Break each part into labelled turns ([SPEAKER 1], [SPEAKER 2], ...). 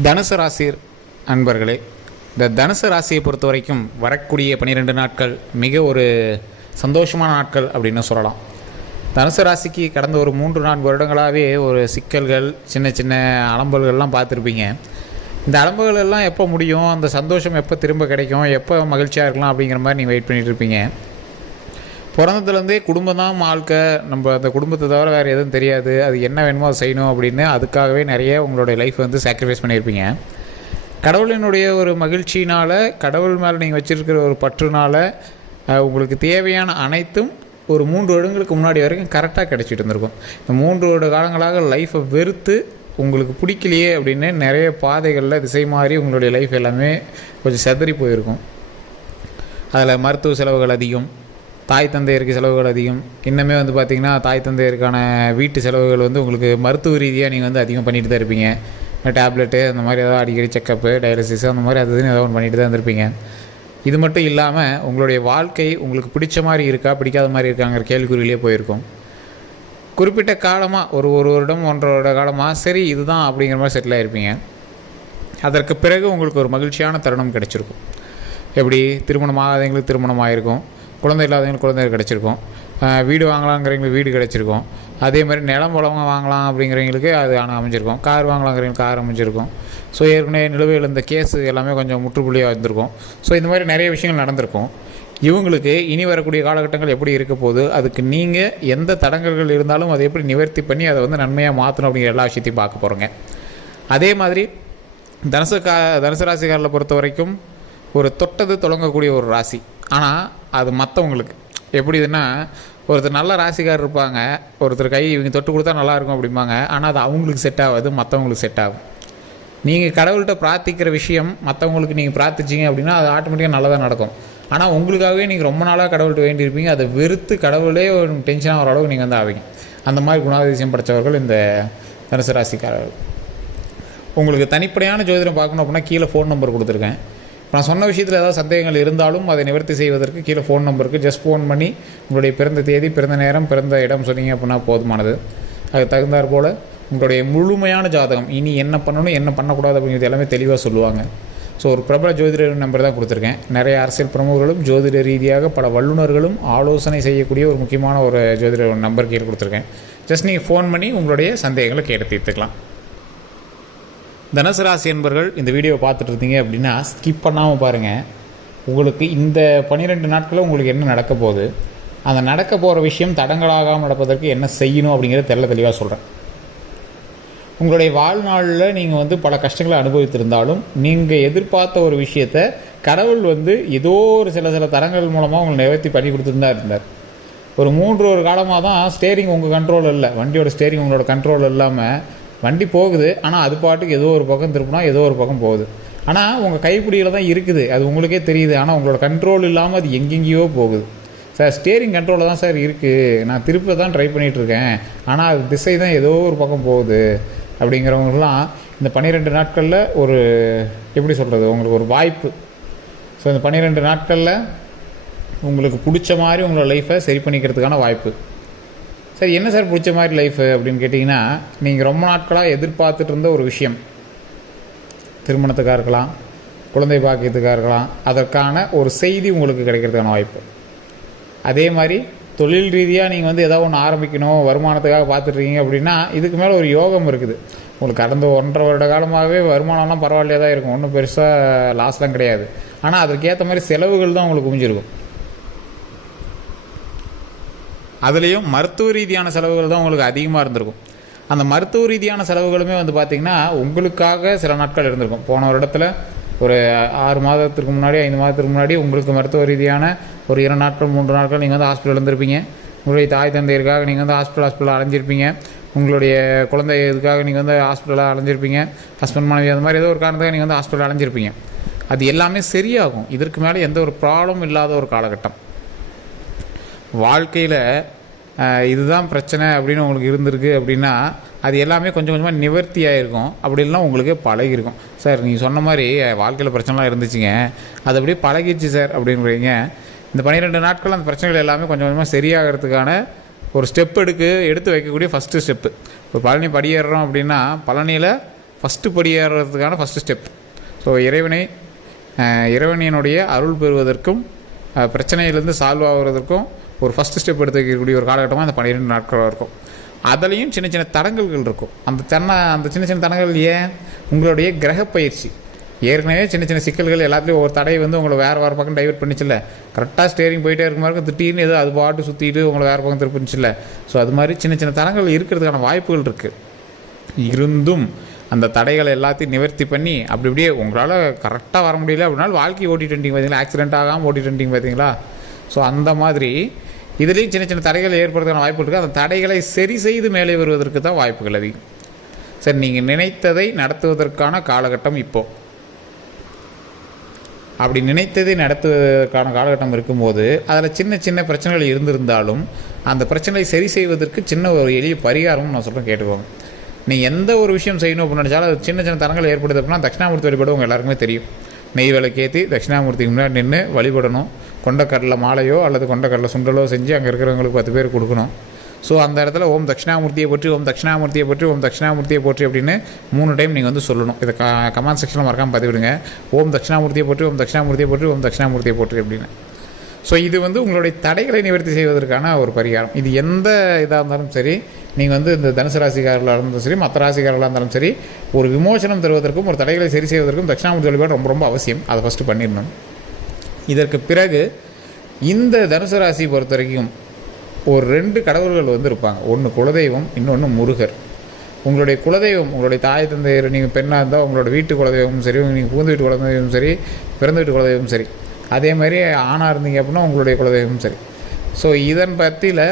[SPEAKER 1] தனுசு ராசி அன்பர்களே இந்த தனுசு ராசியை பொறுத்த வரைக்கும் வரக்கூடிய பன்னிரெண்டு நாட்கள் மிக ஒரு சந்தோஷமான நாட்கள் அப்படின்னு சொல்லலாம். தனுசு ராசிக்கு கடந்த ஒரு மூன்று நான்கு வருடங்களாகவே ஒரு சிக்கல்கள் சின்ன சின்ன அலம்பல்கள்லாம் பார்த்துருப்பீங்க. இந்த அலம்புகள் எல்லாம் எப்போ முடியும்? அந்த சந்தோஷம் எப்போ திரும்ப கிடைக்கும்? எப்போ மகிழ்ச்சியாக இருக்கலாம் அப்படிங்கிற மாதிரி நீங்கள் வெயிட் பண்ணிகிட்டு இருப்பீங்க. பிறந்ததுலேருந்தே குடும்பம் தான் வாழ்க்கை. நம்ம அந்த குடும்பத்தை தவிர வேறு எதுவும் தெரியாது. அது என்ன வேணுமோ அதை செய்யணும் அப்படின்னு அதுக்காகவே நிறைய உங்களுடைய லைஃப் வந்து சாக்ரிஃபைஸ் பண்ணியிருப்பீங்க. கடவுளினுடைய ஒரு மகிழ்ச்சினால் கடவுள் மேலே நீங்கள் வச்சுருக்கிற ஒரு பற்றுனால் உங்களுக்கு தேவையான அனைத்தும் ஒரு மூன்று வருடங்களுக்கு முன்னாடி வரைக்கும் கரெக்டாக கிடச்சிட்டு இருந்திருக்கும். இந்த மூன்று வருட காலங்களாக லைஃப்பை வெறுத்து உங்களுக்கு பிடிக்கலையே அப்படின்னு நிறைய பாதைகளில் திசை மாறி உங்களுடைய லைஃப் எல்லாமே கொஞ்சம் செதறி போயிருக்கும். அதில் மருத்துவ செலவுகள் அதிகம். தாய் தந்தையருக்கு செலவுகள் அதிகம். இன்னுமே வந்து பார்த்திங்கன்னா தாய் தந்தையருக்கான வீட்டு செலவுகள் வந்து உங்களுக்கு மருத்துவ ரீதியாக நீங்கள் வந்து அதிகம் பண்ணிட்டு தான் இருப்பீங்க டேப்லெட்டு அந்த மாதிரி ஏதாவது அடிக்கடி செக்கப்பு டயாலிசிஸ் அந்த மாதிரி அது ஏதாவது ஒன்று பண்ணிட்டு தான் இருந்திருப்பீங்க. இது மட்டும் இல்லாமல் உங்களுடைய வாழ்க்கை உங்களுக்கு பிடிச்ச மாதிரி இருக்கா பிடிக்காத மாதிரி இருக்காங்கிற கேள்விக்குறியிலே போயிருக்கும். குறிப்பிட்ட காலமாக ஒரு ஒரு வருடம் ஒன்றரை வருட காலமாக சரி இதுதான் அப்படிங்கிற மாதிரி செட்டில் ஆகிருப்பீங்க அதற்கு பிறகு உங்களுக்கு ஒரு மகிழ்ச்சியான தருணம் கிடச்சிருக்கும். எப்படி? திருமணம் ஆகாதவங்களுக்கு திருமணம் ஆகிருக்கும் குழந்தை இல்லாதவங்களுக்கு குழந்தை கிடச்சிருக்கும். வீடு வாங்கலாங்கிறவங்களுக்கு வீடு கிடச்சிருக்கும். அதே மாதிரி நிலம் வளங்க வாங்கலாம் அப்படிங்கிறவங்களுக்கு அது ஆனால் அமைஞ்சிருக்கும். கார் வாங்கலாங்கிறவங்களுக்கு கார் அமைஞ்சிருக்கும். ஸோ ஏற்கனவே நிலுவையில் இந்த கேஸு எல்லாமே கொஞ்சம் முற்றுப்புள்ளியாக வந்திருக்கும். ஸோ இந்த மாதிரி நிறைய விஷயங்கள் நடந்திருக்கும். இவங்களுக்கு இனி வரக்கூடிய காலகட்டங்கள் எப்படி இருக்க போகுது? அதுக்கு நீங்கள் எந்த தடங்கல்கள் இருந்தாலும் அதை எப்படி நிவர்த்தி பண்ணி அதை வந்து நன்மையாக மாற்றணும் அப்படிங்கிற எல்லா விஷயத்தையும் பார்க்க போகிறோங்க அதே மாதிரி தனுசு கா தனுசு ராசிக்காரில் பொறுத்த வரைக்கும் ஒரு தொட்டது தொடங்கக்கூடிய ஒரு ராசி. ஆனால் அது மற்றவங்களுக்கு எப்படி இதுன்னா ஒருத்தர் நல்ல ராசிக்காரர் இருப்பாங்க ஒருத்தர் கை இவங்க தொட்டு கொடுத்தா நல்லாயிருக்கும் அப்படிம்பாங்க. ஆனால் அது அவங்களுக்கு செட் ஆகாது மற்றவங்களுக்கு செட் ஆகும். நீங்கள் கடவுள்கிட்ட பிரார்த்திக்கிற விஷயம் மற்றவங்களுக்கு நீங்கள் பிரார்த்திச்சிங்க அப்படின்னா அது ஆட்டோமேட்டிக்காக நல்லதாக நடக்கும். ஆனால் உங்களுக்காகவே நீங்கள் ரொம்ப நாளாக கடவுள்கிட்ட வேண்டியிருப்பீங்க. அதை வெறுத்து கடவுளே ஒரு டென்ஷன் ஆகிற அளவுக்கு நீங்கள் வந்து ஆவீங்க. அந்த மாதிரி குணாதிசயம் படைத்தவர்கள் இந்த தனுசு ராசிக்காரர்கள். உங்களுக்கு தனிப்படையான ஜோதிடம் பார்க்கணும் அப்படின்னா கீழே ஃபோன் நம்பர் கொடுத்துருக்கேன். நான் சொன்ன விஷயத்தில் ஏதாவது சந்தேகங்கள் இருந்தாலும் அதை நிவர்த்தி செய்வதற்கு கீழே ஃபோன் நம்பருக்கு ஜஸ்ட் ஃபோன் பண்ணி உங்களுடைய பிறந்த தேதி பிறந்த நேரம் பிறந்த இடம் சொன்னீங்க அப்படின்னா போதுமானது. அது தகுந்தாற் போல் உங்களுடைய முழுமையான ஜாதகம் இனி என்ன பண்ணணும் என்ன பண்ணக்கூடாது அப்படிங்கிறது எல்லாமே தெளிவாக சொல்லுவாங்க. ஸோ ஒரு பிரபல ஜோதிடர் நம்பர் தான் கொடுத்துருக்கேன். நிறைய அரசியல் பிரமுகர்களும் ஜோதிட ரீதியாக பல வல்லுநர்களும் ஆலோசனை செய்யக்கூடிய ஒரு முக்கியமான ஒரு ஜோதிடர் நம்பர் கீழே கொடுத்துருக்கேன். ஜஸ்ட் நீங்கள் ஃபோன் பண்ணி உங்களுடைய சந்தேகங்களை கேட்டு தீர்த்துக்கலாம். தனுசு ராசி என்பர்கள் இந்த வீடியோவை பார்த்துட்டு இருந்தீங்க அப்படின்னா ஸ்கிப் பண்ணாமல் பாருங்கள் உங்களுக்கு இந்த பன்னிரெண்டு நாட்களில் உங்களுக்கு என்ன நடக்க போகுது? அந்த நடக்க போகிற விஷயம் தடங்களாகாமல் நடப்பதற்கு என்ன செய்யணும் அப்படிங்கிறத தெள்ள தெளிவாக சொல்கிறேன் உங்களுடைய வாழ்நாளில் நீங்கள் வந்து பல கஷ்டங்களை அனுபவித்திருந்தாலும் நீங்கள் எதிர்பார்த்த ஒரு விஷயத்தை கடவுள் வந்து ஏதோ ஒரு சில சில தரங்கள் மூலமாக உங்களை நிவர்த்தி பண்ணி கொடுத்துட்டு தான் இருந்தார். ஒரு மூன்று ஒரு காலமாக தான் ஸ்டேரிங் உங்கள் கண்ட்ரோல் இல்லை. வண்டியோட ஸ்டேரிங் உங்களோட கண்ட்ரோல் இல்லாமல் வண்டி போகுது ஆனால் அது பாட்டுக்கு ஏதோ ஒரு பக்கம் திருப்பினா ஏதோ ஒரு பக்கம் போகுது. ஆனால் உங்கள் கைப்பிடியில் தான் இருக்குது. அது உங்களுக்கே தெரியுது. ஆனால் உங்களோட கண்ட்ரோல் இல்லாமல் அது எங்கெங்கேயோ போகுது. சார் ஸ்டேரிங் கண்ட்ரோலில் தான் சார் இருக்குது நான் திருப்ப தான் ட்ரை பண்ணிகிட்ருக்கேன் ஆனால் அது திசை தான் ஏதோ ஒரு பக்கம் போகுது. அப்படிங்கிறவங்களாம் இந்த பன்னிரெண்டு நாட்களில் ஒரு எப்படி சொல்கிறது உங்களுக்கு ஒரு வாய்ப்பு. ஸோ இந்த பன்னிரெண்டு நாட்களில் உங்களுக்கு பிடிச்ச மாதிரி உங்களோட லைஃப்பை சரி பண்ணிக்கிறதுக்கான வாய்ப்பு. சார் என்ன சார் பிடிச்ச மாதிரி லைஃபு அப்படின்னு கேட்டிங்கன்னா நீங்கள் ரொம்ப நாட்களாக எதிர்பார்த்துட்டு இருந்த ஒரு விஷயம். திருமணத்துக்காக இருக்கலாம் குழந்தை பாக்கியத்துக்காக இருக்கலாம் அதற்கான ஒரு செய்தி உங்களுக்கு கிடைக்கிறதுக்கான வாய்ப்பு. அதே மாதிரி தொழில் ரீதியாக நீங்கள் வந்து ஏதாவது ஒன்று ஆரம்பிக்கணும் வருமானத்துக்காக பார்த்துட்ருக்கீங்க அப்படின்னா இதுக்கு மேலே ஒரு யோகம் இருக்குது. உங்களுக்கு கடந்த ஒன்றரை வருட காலமாகவே வருமானம்லாம் பரவாயில்லையாக தான் இருக்கும் ஒன்றும் பெருசாக லாஸ்லாம் கிடையாது. ஆனால் அதுக்கேற்ற மாதிரி செலவுகள் தான் உங்களுக்கு குமிஞ்சிருக்கும் அதுலேயும் மருத்துவ ரீதியான செலவுகள் தான் உங்களுக்கு அதிகமாக இருந்திருக்கும். அந்த மருத்துவ ரீதியான செலவுகளுமே வந்து பார்த்திங்கன்னா உங்களுக்காக சில நாட்கள் இருந்திருக்கும். போன வருடத்தில் ஒரு ஆறு மாதத்துக்கு முன்னாடி ஐந்து மாதத்துக்கு முன்னாடி உங்களுக்கு மருத்துவ ரீதியான ஒரு இரண்டு நாட்கள் மூன்று நாட்கள் நீங்கள் வந்து ஹாஸ்பிட்டல் இருந்திருப்பீங்க. உங்களுடைய தாய் தந்தையருக்காக நீங்கள் வந்து ஹாஸ்பிட்டல் ஹாஸ்பிட்டல் அலைஞ்சிருப்பீங்க. உங்களுடைய குழந்தை இதுக்காக நீங்கள் வந்து ஹாஸ்பிட்டலாக அலைஞ்சிருப்பீங்க. ஹஸ்பண்ட் மனைவி அந்த மாதிரி ஏதோ ஒரு காரணத்துக்காக நீங்கள் வந்து ஹாஸ்பிட்டல் அலைஞ்சிருப்பீங்க. அது எல்லாமே சரியாகும். இதற்கு மேலே எந்த ஒரு ப்ராப்ளம் இல்லாத ஒரு காலகட்டம். வாழ்க்கையில் இதுதான் பிரச்சனை அப்படின்னு உங்களுக்கு இருந்திருக்கு அப்படின்னா அது எல்லாமே கொஞ்சம் கொஞ்சமாக நிவர்த்தி ஆகிருக்கும் அப்படி இல்லைன்னா உங்களுக்கு பழகிருக்கும். சார் நீங்கள் சொன்ன மாதிரி வாழ்க்கையில் பிரச்சனைலாம் இருந்துச்சுங்க. அது அப்படியே பழகிடுச்சு சார் அப்படின்றீங்க. இந்த பன்னிரெண்டு நாட்கள் அந்த பிரச்சனைகள் எல்லாமே கொஞ்சம் கொஞ்சமாக சரியாகிறதுக்கான ஒரு ஸ்டெப் எடுக்கு எடுத்து வைக்கக்கூடிய ஃபஸ்ட்டு ஸ்டெப்பு இப்போ பழனி படியேறுறோம் அப்படின்னா பழனியில் ஃபஸ்ட்டு படியேறதுக்கான ஃபஸ்ட்டு ஸ்டெப் ஸோ இறைவனை இறைவனினுடைய அருள் பெறுவதற்கும் பிரச்சனையிலேருந்து சால்வ் ஆகுறதற்கும் ஒரு ஃபஸ்ட்டு ஸ்டெப் எடுத்துக்கக்கூடிய ஒரு காலகட்டமாக அந்த பன்னிரெண்டு நாட்களாக இருக்கும். அதுலேயும் சின்ன சின்ன தடங்கல்கள் இருக்கும். அந்த தென்னை அந்த சின்ன சின்ன தடங்கள் ஏன்? உங்களுடைய கிரக பயிற்சி. ஏற்கனவே சின்ன சின்ன சிக்கல்கள் எல்லாத்துலேயும் ஒரு தடை வந்து உங்களை வேறு வேறு பக்கம் டைவெர்ட் பண்ணிச்சில்ல. கரெக்டாக ஸ்டேரிங் போயிட்டே இருக்கும் மாதிரி திடீர்னு ஏதோ அது பாட்டு சுற்றிட்டு உங்களை வேறு பக்கம் திருப்பிச்சுல்ல ஸோ அது மாதிரி சின்ன சின்ன தடங்கள் இருக்கிறதுக்கான வாய்ப்புகள் இருக்குது இருந்தும் அந்த தடைகளை எல்லாத்தையும் நிவர்த்தி பண்ணி அப்படி இப்படியே உங்களால் கரெக்டாக வர முடியல. அப்படின்னாலும் வாழ்க்கை ஓட்டிட்டு வந்தீங்க பார்த்தீங்களா ஆக்சிடென்ட் ஆகாமல் ஓட்டிட்டு வந்தீங்க பார்த்தீங்களா ஸோ அந்த மாதிரி இதுலேயும் சின்ன சின்ன தடைகள் ஏற்படுறதுக்கான வாய்ப்பு இருக்குது அந்த தடைகளை சரி செய்து மேலே வருவதற்கு தான் வாய்ப்புகள் அதிகம். சரி நீங்கள் நினைத்ததை நடத்துவதற்கான காலகட்டம் இப்போ. அப்படி நினைத்ததை நடத்துவதற்கான காலகட்டம் இருக்கும்போது அதில் சின்ன சின்ன பிரச்சனைகள் இருந்திருந்தாலும் அந்த பிரச்சனையை சரி செய்வதற்கு சின்ன ஒரு எளிய பரிகாரம்னு நான் சொல்கிறேன் கேட்டுக்கோங்க. நீ எந்த ஒரு விஷயம் செய்யணும் அப்படின்னு நினச்சாலும் அது சின்ன சின்ன தரங்கள் ஏற்படுது அப்படின்னா தட்சிணாமூர்த்தி வழிபாடு உங்கள் எல்லாருக்குமே தெரியும். நெய் விளக்கேற்றி தட்சிணாமூர்த்திக்கு முன்னாடி நின்று வழிபடணும். கொண்டக்கடலை மாலையோ அல்லது கொண்டக்கடலை சுண்டலோ செஞ்சு அங்கே இருக்கிறவங்களுக்கு பத்து பேர் கொடுக்கணும். ஸோ அந்த இடத்துல ஓம் தட்சிணாமூர்த்தியை போற்றி ஓம் தட்சிணாமூர்த்தியை போற்றி ஓம் தட்சிணாமூர்த்தியை போற்றி அப்படின்னு மூணு டைம் நீங்கள் வந்து சொல்லணும். இதை க கமெண்ட் செக்ஷனில் மறக்காமல் பதிவிடுங்க. ஓம் தட்சிணாமூர்த்தியை போற்றி ஓம் தட்சிணாமூர்த்தியை போற்றி ஓம் தட்சிணாமூர்த்தியை போற்றி அப்படின்னு. ஸோ இது வந்து உங்களுடைய தடைகளை நிவர்த்தி செய்வதற்கான ஒரு பரிகாரம். இது எந்த இதாக இருந்தாலும் சரி நீங்கள் வந்து இந்த தனுசு ராசிக்காரர்களாக இருந்தாலும் சரி மற்ற ராசிக்காரர்களாக இருந்தாலும் சரி ஒரு விமோசனம் தருவதற்கும் ஒரு தடைகளை சரி செய்வதற்கும் தட்சிணாமூர்த்தி வழிபாடு ரொம்ப ரொம்ப அவசியம். அதை ஃபஸ்ட்டு பண்ணிடணும். இதற்கு பிறகு இந்த தனுசு ராசி பொறுத்த வரைக்கும் ஒரு ரெண்டு கடவுள்கள் வந்து இருப்பாங்க ஒன்று குலதெய்வம் இன்னொன்று முருகர். உங்களுடைய குலதெய்வம் உங்களுடைய தாய் தந்தையர் நீங்கள் பெண்ணாக இருந்தால் உங்களோட வீட்டு குலதெய்வமும் சரி நீங்கள் புகுந்து வீட்டு குலதெய்வமும் சரி பிறந்த வீட்டு குலதெய்வமும் சரி. அதே மாதிரி ஆணாக இருந்தீங்க அப்படின்னா உங்களுடைய குலதெய்வமும் சரி. ஸோ இதன் பற்றியில்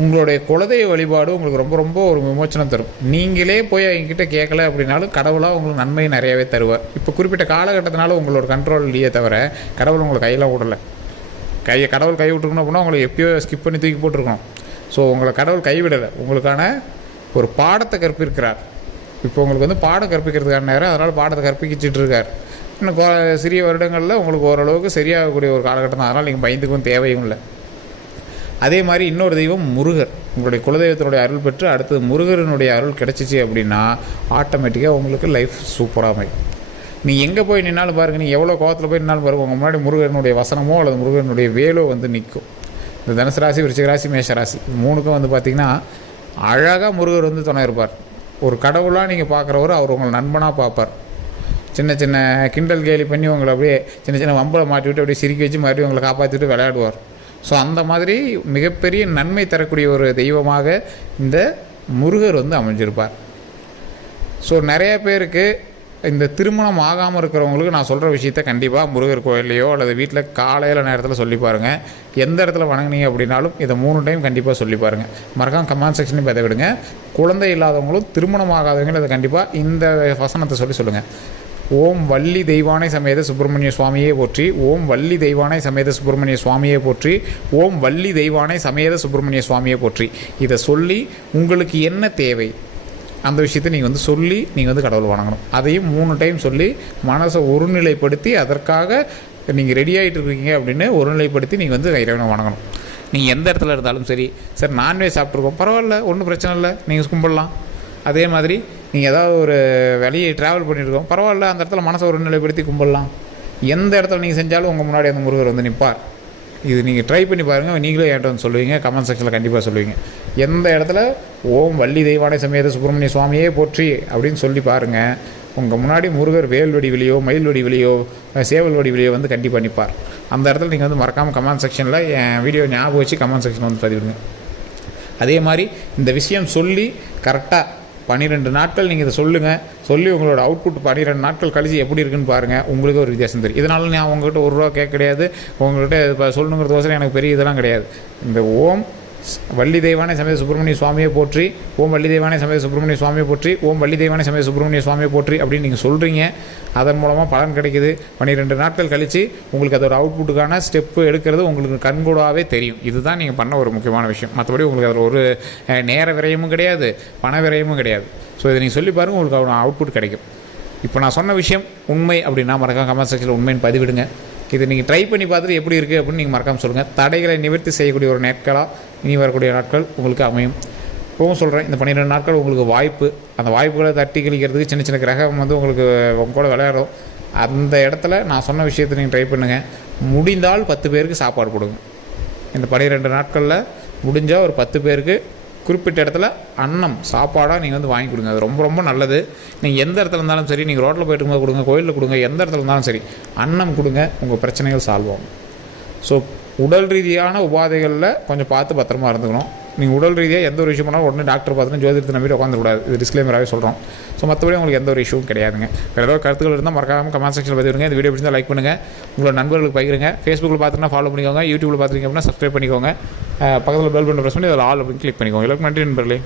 [SPEAKER 1] உங்களுடைய குலதெய்வ வழிபாடு உங்களுக்கு ரொம்ப ரொம்ப ஒரு விமோச்சனம் தரும். நீங்களே போய் அவங்ககிட்ட கேட்கல அப்படின்னாலும் கடவுளாக உங்களுக்கு நன்மை நிறையவே தருவார். இப்போ குறிப்பிட்ட காலகட்டத்தினால உங்களோட கண்ட்ரோல் இல்லையே தவிர கடவுள் உங்களை கையில் விடலை. கையை கடவுள் கை விட்டுருக்கணும் அப்படின்னா உங்களை எப்பயோ ஸ்கிப் பண்ணி தூக்கி போட்டிருக்கணும். ஸோ உங்களை கடவுள் கைவிடலை. உங்களுக்கான ஒரு பாடத்தை கற்பிக்கிறார். இப்போ உங்களுக்கு வந்து பாடம் கற்பிக்கிறதுக்கான நேரம் அதனால் பாடத்தை கற்பிக்கிச்சிட்டு இருக்கார். இன்னும் சிறிய வருடங்களில் உங்களுக்கு ஓரளவுக்கு சரியாகக்கூடிய ஒரு காலகட்டம். தான் அதனால் நீங்கள் பயந்துக்கும் தேவையும் இல்லை. அதே மாதிரி இன்னொரு தெய்வம் முருகர். உங்களுடைய குலதெய்வத்தினுடைய அருள் பெற்று அடுத்தது முருகரனுடைய அருள் கிடச்சிச்சு அப்படின்னா ஆட்டோமேட்டிக்காக உங்களுக்கு லைஃப் சூப்பராக அமையும். நீ எங்கே போய் நின்னாலும் பாருங்க நீ எவ்வளோ கோவத்தில் போய் நின்னாலும் பாருங்க உங்கள் முன்னாடி முருகனுடைய வசனமோ அல்லது முருகனுடைய வேலோ வந்து நிற்கும். இந்த தனுசு ராசி விருச்சிக ராசி மேஷ ராசி மூணுக்கும் வந்து பார்த்திங்கன்னா அழகாக முருகர் வந்து துணை இருப்பார். ஒரு கடவுளாக நீங்கள் பார்க்குறவர் அவர் உங்களை நண்பனாக பார்ப்பார் சின்ன சின்ன கிண்டல் கேலி பண்ணி உங்களை அப்படியே சின்ன சின்ன வம்பளை மாட்டி விட்டு அப்படியே சிரிக்க வச்சு மறுபடியும் உங்களை காப்பாற்றிட்டு விளையாடுவார். ஸோ அந்த மாதிரி மிகப்பெரிய நன்மை தரக்கூடிய ஒரு தெய்வமாக இந்த முருகர் வந்து அமைஞ்சிருப்பார். ஸோ நிறைய பேருக்கு இந்த திருமணம் ஆகாமல் இருக்கிறவங்களுக்கு நான் சொல்கிற விஷயத்த கண்டிப்பாக முருகர் கோயில்லையோ அல்லது வீட்டில் காலையில் நேரத்தில் சொல்லி பாருங்கள் எந்த இடத்துல வணங்குனீங்க அப்படின்னாலும் இதை மூணு டைம் கண்டிப்பாக சொல்லி பாருங்கள் மறக்காம கமெண்ட் செக்ஷனையும் பார்த்து குழந்தை இல்லாதவங்களும் திருமணம் ஆகாதவங்களும் இதை கண்டிப்பாக இந்த வசனத்தை சொல்லி சொல்லுங்கள் ஓம் வள்ளி தெய்வானை சமேத சுப்பிரமணிய சுவாமியே போற்றி ஓம் வள்ளி தெய்வானை சமேத சுப்பிரமணிய சுவாமியை போற்றி ஓம் வள்ளி தெய்வானை சமேத சுப்பிரமணிய சுவாமியை போற்றி. இதை சொல்லி உங்களுக்கு என்ன தேவை? அந்த விஷயத்தை நீங்கள் வந்து சொல்லி நீங்கள் வந்து கடவுள் வணங்கணும். அதையும் மூணு டைம் சொல்லி மனசை ஒருநிலைப்படுத்தி அதற்காக நீங்கள் ரெடி ஆகிட்டு இருக்கீங்க அப்படின்னு ஒருநிலைப்படுத்தி நீங்கள் வந்து இறைவனை வணங்கணும். நீங்கள் எந்த இடத்துல இருந்தாலும் சரி சார் நான்வெஜ் சாப்பிட்ருக்கோம் பரவாயில்ல ஒன்றும் பிரச்சனை இல்லை நீங்கள் கும்பிடலாம். அதே மாதிரி நீங்கள் ஏதாவது ஒரு வெளியே ட்ராவல் பண்ணியிருக்கோம். பரவாயில்ல அந்த இடத்துல மனசை ஒருநிலைப்படுத்தி கும்பிடலாம். எந்த இடத்துல நீங்கள் செஞ்சாலும் உங்கள் முன்னாடி அந்த முருகர் வந்து நிற்பார் இது நீங்கள் ட்ரை பண்ணி பாருங்கள் நீங்களே என்கிட்ட வந்து சொல்லுவீங்க கமெண்ட் செக்ஷனில் கண்டிப்பாக சொல்லுவீங்க. எந்த இடத்துல ஓம் வள்ளி தெய்வானை சமேத சுப்பிரமணிய சுவாமியே போற்றி அப்படின்னு சொல்லி பாருங்கள் உங்கள் முன்னாடி முருகர் வேல் வடிவிலையோ மயில் வடிவிலையோ சேவல் வடிவிலையோ வந்து கண்டிப்பாக நிற்பார் அந்த இடத்துல நீங்கள் வந்து மறக்காமல் கமெண்ட் செக்ஷனில் என் வீடியோ ஞாபகம் வச்சு கமெண்ட் செக்ஷன் வந்து பதிவிடுங்க. அதே மாதிரி இந்த விஷயம் சொல்லி கரெக்டாக பன்னிரெண்டு நாட்கள் நீங்கள் இதை சொல்லுங்கள் சொல்லி உங்களோட அவுட்புட் பன்னிரெண்டு நாட்கள் கழிச்சு எப்படி இருக்குன்னு பாருங்கள் உங்களுக்கு ஒரு வித்தியாசம் தெரியும். இதனால நான் உங்ககிட்ட ஒரு ரூபா கேட்க கிடையாது. உங்கள்கிட்ட இப்போ சொல்லணுங்கிறதுக்கோசரம் எனக்கு பெரிய இதெல்லாம் கிடையாது. இந்த ஓம் வள்ளி தெய்வானை சமேத சுப்பிரமணிய சுவாமியை போற்றி ஓம் வள்ளி தெய்வானை சமேத சுப்பிரமணிய சுவாமியை போற்றி ஓம் வள்ளி தெய்வானை சமேத சுப்பிரமணிய சுவாமியை போற்றி அப்படின்னு நீங்கள் சொல்கிறீங்க அதன் மூலமாக பலன் கிடைக்குது. பன்னிரெண்டு நாட்கள் கழித்து உங்களுக்கு அதோட அவுட்புட்டுக்கான ஸ்டெப்பு எடுக்கிறது உங்களுக்கு கண்கூடாவே தெரியும். இதுதான் நீங்கள் பண்ண ஒரு முக்கியமான விஷயம். மற்றபடி உங்களுக்கு அதில் ஒரு நேர விரயமும் கிடையாது பண விரயமும் கிடையாது. ஸோ இதை நீங்கள் சொல்லி பாருங்கள் உங்களுக்கு அவ்வளோ அவுட்புட் கிடைக்கும். இப்போ நான் சொன்ன விஷயம் உண்மை அப்படின்னா மறக்காம கமெண்ட் செக்ஷனில் உண்மைன்னு பதிவிடுங்க. இதை நீங்கள் ட்ரை பண்ணி பார்த்துட்டு எப்படி இருக்குது அப்படின்னு நீங்கள் மறக்காமல் சொல்லுங்கள் தடைகளை நிவர்த்தி செய்யக்கூடிய ஒரு நாட்களாக இனி வரக்கூடிய நாட்கள் உங்களுக்கு அமையும். இப்போவும் சொல்கிறேன் இந்த பன்னிரெண்டு நாட்கள் உங்களுக்கு வாய்ப்பு. அந்த வாய்ப்புகளை தட்டி கழிக்கிறதுக்கு சின்ன சின்ன கிரகம் வந்து உங்களுக்கு உங்க கூட விளையாடும் அந்த இடத்துல நான் சொன்ன விஷயத்தை நீங்கள் ட்ரை பண்ணுங்கள் முடிந்தால் பத்து பேருக்கு சாப்பாடு கொடுங்க. இந்த பன்னிரெண்டு நாட்களில் முடிஞ்சால் ஒரு பத்து பேருக்கு குறிப்பிட்ட இடத்துல அன்னம் சாப்பாடாக நீங்கள் வந்து வாங்கி கொடுங்க. அது ரொம்ப ரொம்ப நல்லது. நீங்கள் எந்த இடத்துல இருந்தாலும் சரி நீங்கள் ரோட்டில் போயிட்டு இருக்கும்போது கொடுங்க கோயிலில் கொடுங்க எந்த இடத்துல இருந்தாலும் சரி அன்னம் கொடுங்க உங்கள் பிரச்சனைகள் சால்வ் ஆகும். ஸோ உடல் ரீதியான உபாதைகளில் கொஞ்சம் பார்த்து பத்திரமா இருந்துக்கணும். நீங்கள் உடல் ரீதியாக எந்த ஒரு விஷயம் பண்ணாலும் உடனே டாக்டர் பார்த்துட்டு ஜோதிடத்தை நம்பிட்டு உட்காந்துக்கூடாது இது டிஸ்க்ளைமராகவே சொல்கிறோம் ஸோ மற்றபடி உங்களுக்கு எந்த ஒரு இஷ்யூவும் கிடையாதுங்க. வேறு ஏதாவது கருத்துக்கள் இருந்தால் மறக்காம கமெண்ட் செக்ஷன் பதிவிடுங்க இந்த வீடியோ பிடிச்சா லைக் பண்ணுங்கள் உங்களோட நண்பர்களுக்கு பகிருங்க. ஃபேஸ்புக்கில் பார்த்துன்னா ஃபாலோ பண்ணிக்கோங்க. யூடியூப்பில் பார்த்துருக்கீங்க அப்படின்னா சப்ஸ்கிரைப் பண்ணிக்கோங்க. பக்கத்தில் பெல் பட்டன் ப்ரெஸ் பண்ணி அதில் ஆல் அப்படின்னு கிளிக் பண்ணிக்கோங்க. எல்லாருக்கும் நன்றி நண்பர்களே.